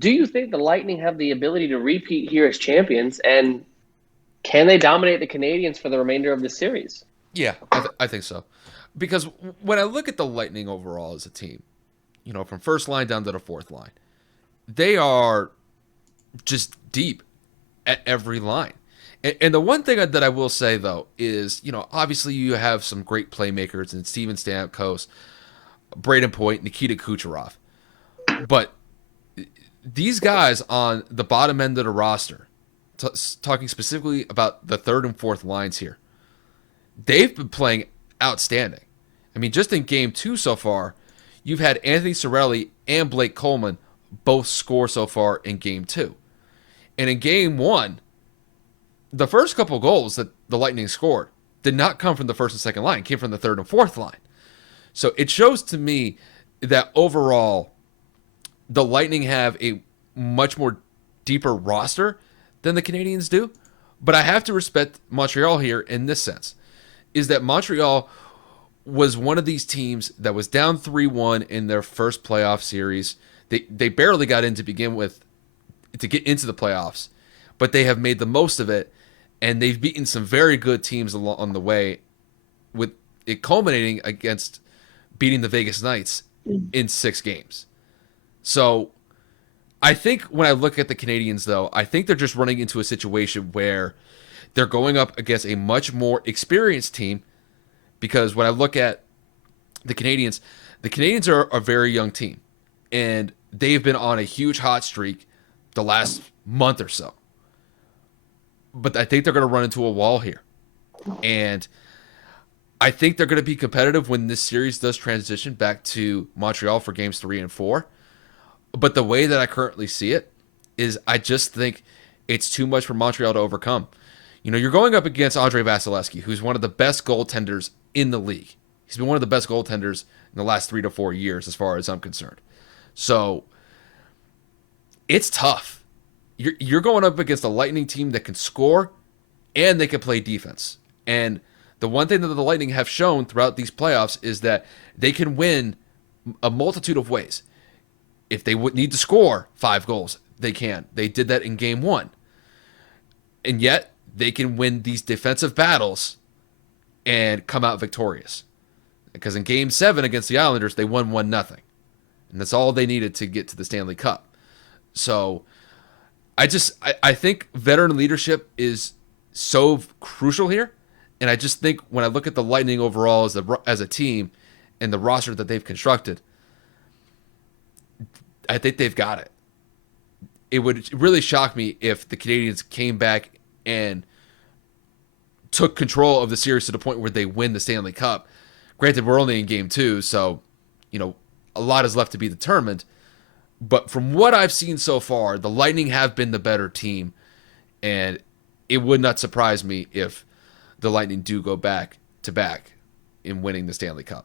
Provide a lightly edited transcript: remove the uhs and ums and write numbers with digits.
Do you think the Lightning have the ability to repeat here as champions, and can they dominate the Canadiens for the remainder of the series? Yeah, I think so. Because when I look at the Lightning overall as a team, from first line down to the fourth line, they are just deep at every line. And the one thing that I will say though is, obviously you have some great playmakers in Steven Stamkos, Braden Point, Nikita Kucherov, but these guys on the bottom end of the roster, talking specifically about the third and fourth lines here, they've been playing outstanding. I mean, just in game two so far, you've had Anthony Cirelli and Blake Coleman both score so far in game two. And in game one, the first couple goals that the Lightning scored did not come from the first and second line, it came from the third and fourth line. So it shows to me that overall, the Lightning have a much more deeper roster than the Canadiens do. But I have to respect Montreal here in this sense, is that Montreal was one of these teams that was down 3-1 in their first playoff series. They barely got in to begin with to get into the playoffs, but they have made the most of it, and they've beaten some very good teams along the way, with it culminating against beating the Vegas Knights in 6 games. So I think when I look at the Canadiens, though, I think they're just running into a situation where they're going up against a much more experienced team, because when I look at the Canadiens are a very young team, and they've been on a huge hot streak the last month or so. But I think they're going to run into a wall here. And I think they're going to be competitive when this series does transition back to Montreal for games 3 and 4. But the way that I currently see it is I just think it's too much for Montreal to overcome. You're going up against Andrei Vasilevsky, who's one of the best goaltenders in the league. He's been one of the best goaltenders in the last 3 to 4 years, as far as I'm concerned. So it's tough. You're going up against a Lightning team that can score and they can play defense. And the one thing that the Lightning have shown throughout these playoffs is that they can win a multitude of ways. If they would need to score 5 goals, they can. They did that in game 1. And yet, they can win these defensive battles and come out victorious. Because in game 7 against the Islanders, they won 1-0. And that's all they needed to get to the Stanley Cup. So I think veteran leadership is so crucial here. And I just think when I look at the Lightning overall as a team and the roster that they've constructed, I think they've got it. It would really shock me if the Canadiens came back and took control of the series to the point where they win the Stanley Cup. Granted, we're only in game 2, so a lot is left to be determined. But from what I've seen so far, the Lightning have been the better team, and it would not surprise me if the Lightning do go back to back in winning the Stanley Cup.